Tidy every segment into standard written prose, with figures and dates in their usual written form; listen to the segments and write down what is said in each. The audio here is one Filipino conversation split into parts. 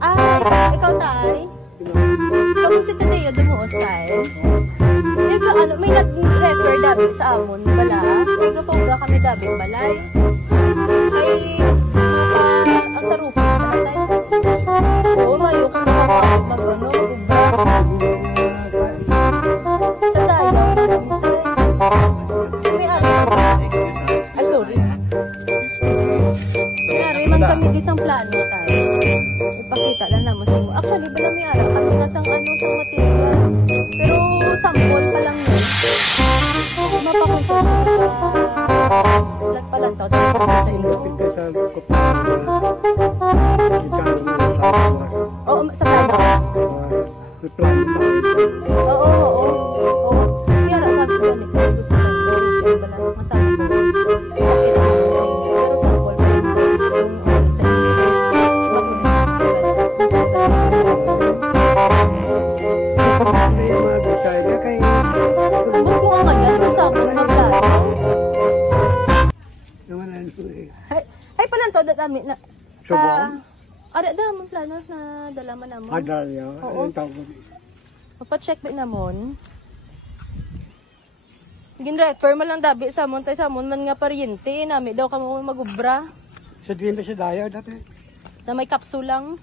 Ikaw tay? Kami si Tadeo dumuos tay. Ega ano, may nag-refer dabi sa amon, bala. Ega pa uga kami dabi balay. Ay, ang sarupin ba tay? Oo, mayo kung mag-ano, sa tayo. May ari. Ay, sorry. May ari man kami disang plano tayo. Ipakita lang naman sa inyo. Actually, bala may ara kami nga sang materials. Pero sample pa lang yun. Mapakoy siya. Ulat pa lang tao. Sa inyo. Oo, sa plano. Oo. May ara kami ko ganit. Gusto ko yun. Bala masample. Ipakita lang sa inyo. Pero sample pa lang. Yung sa inyo. Sabot ko ang ganyan, kasama na plano. Ay, palang to, dami na. Ada damang plano na dalaman namon. Ada ya, ang tawag. Papacheck ba namon? Gin-refer mo lang dabi sa amon, tay sa amon man nga paryente, nami daw kamo magubra. Sa din ba sa daya dati? Sa may kapsulang.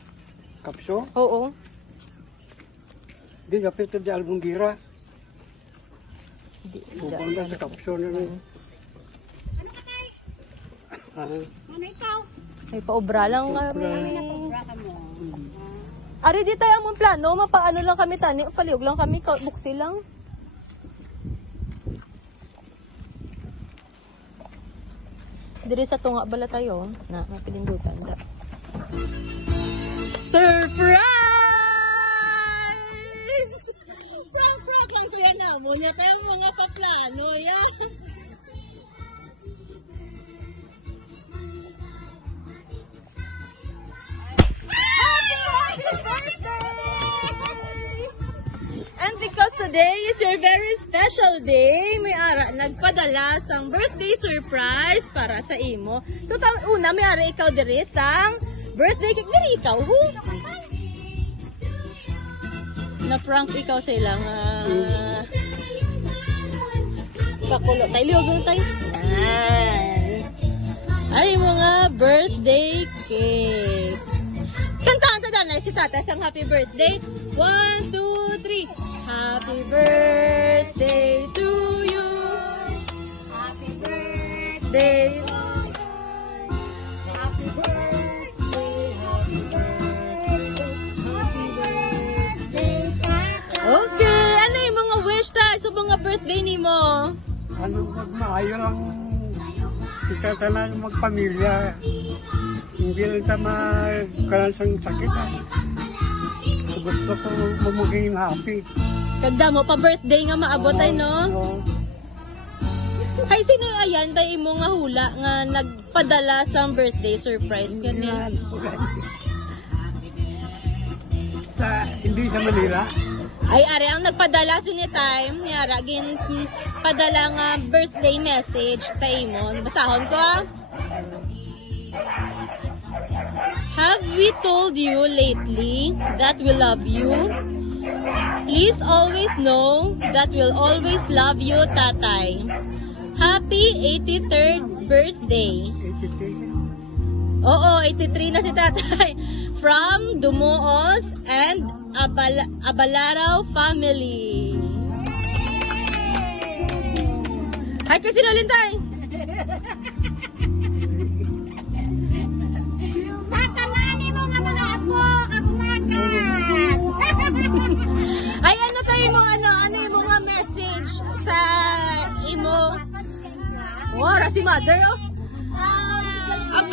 Kapso? Oo. Di kapit di albunggira. Di. Upang sa kapso na rin. Ano ikaw? May paubra lang kami. Ari di tayo among plano, mapaano lang kami tani, paliog lang kami, buksi lang. Diri sa tunga bala tayo, na mapilindutan da. Surprise! Prank lang kuya na mo, niya tayong mga paplano, yan. And because today is your very special day, may ara nagpadala sang birthday surprise para sa imo. So una may ara ikaw diri sang birthday cake diri ikaw. Na prank ikaw sa ilang pakulo tayo liog tayo. Ay mga birthday cake. Kantaan ta na si tata sang happy birthday. 1, 2, 3. Happy birthday to you. Happy birthday. Happy birthday. Happy birthday. Okay, ano yung mga wish tayo sa mga birthday nimo? Ano magmaayo lang kita tanan magpamilya. Hindi lang ta magkaroon sang sakit. Gusto ko maging happy. Kagda mo pa birthday nga maabot ay no? Hay sino ayan tayo imo nga hula nga nagpadala sang birthday surprise gani? Hindi sa Manila. Ay ari ang nagpadala sini time ni ara gin padala nga birthday message sa imo. Basahon ko ah. Have we told you lately that we love you? Please always know that we'll always love you, Tatay. Happy 83rd birthday. 83? Oo, 83 na si Tatay. From Dumuos and Abalaraw family. Ay, kasi nalintay. Ay, ano tayo ano yung mga message sa imo? Wow, si mother, oh. Ang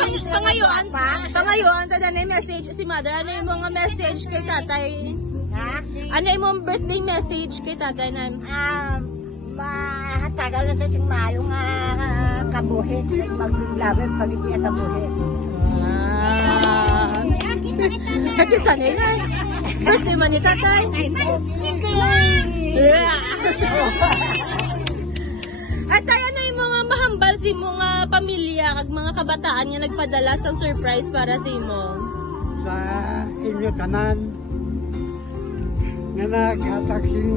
pangayon, tada na yung message si mother. Ano yung mga message kay tatay? Ano yung mga birthday message kay tatay na? Mahatagal na sa siyang maayong kabuhi. Maglabit pag hindi na kabuhi. Kakisanay na. Birthday man ni tatay. At tayo na yung mga mahambal si mga pamilya kag mga kabataan nga nagpadala sa surprise para sa imo. Sa ninyo tanan. Nga nagkataksing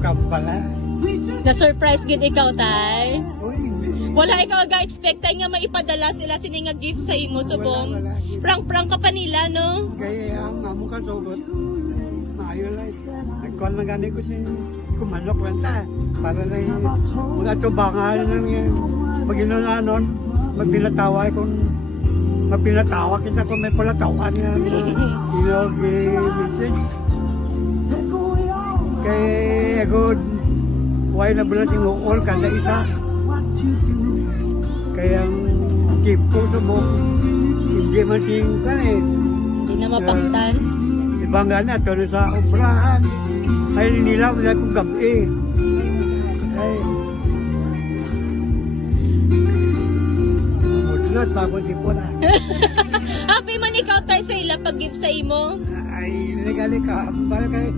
kampala. Na-surprise gid ikaw, tay. Uy, Wala ikaw ga-expect tay nga maipadala sila sini nga gift sa imo subong. wala. Prank-prank ka pa nila, no? Kaya ang amo ka tugot. Maayo lang. Nagkuhan na gani ko si kumanok lang ta. Para na yung mga tubangan ng maginonanon. Magpinatawa kung magpinatawa kita kung may palatawan nga. Message. Kaya agod. Why na bulat yung ukol kada isa. Kaya ang tip ko sa mo. Hindi man siyang kan eh. Hindi na mapangtan. Ibang gana, tuloy sa obrahan. Ay, nila mo kong gabi. Ay. Mudlot, bago si po na. Happy man ikaw tay sa ila pag-gift sa imo. Ay, legali ka. Para kay...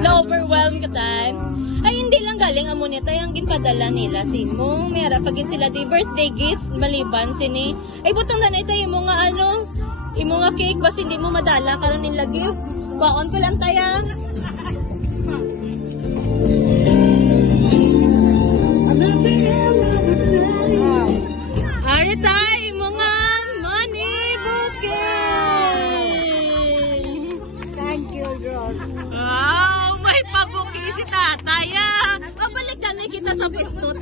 Na-overwhelm ka tay. Ay, hindi lang galing amo niya tay ang ginpadala nila sa imo. Mayara pagin sila di birthday gift maliban sini. Ay, butang na tay mo nga ano. Imo nga cake bas hindi mo madala karon nila gift. Baon ko lang taya. Ari tay imo nga money bouquet. Thank you, Lord. Wow, may pabuki si tatay. Pabalik na kita sa pwesto.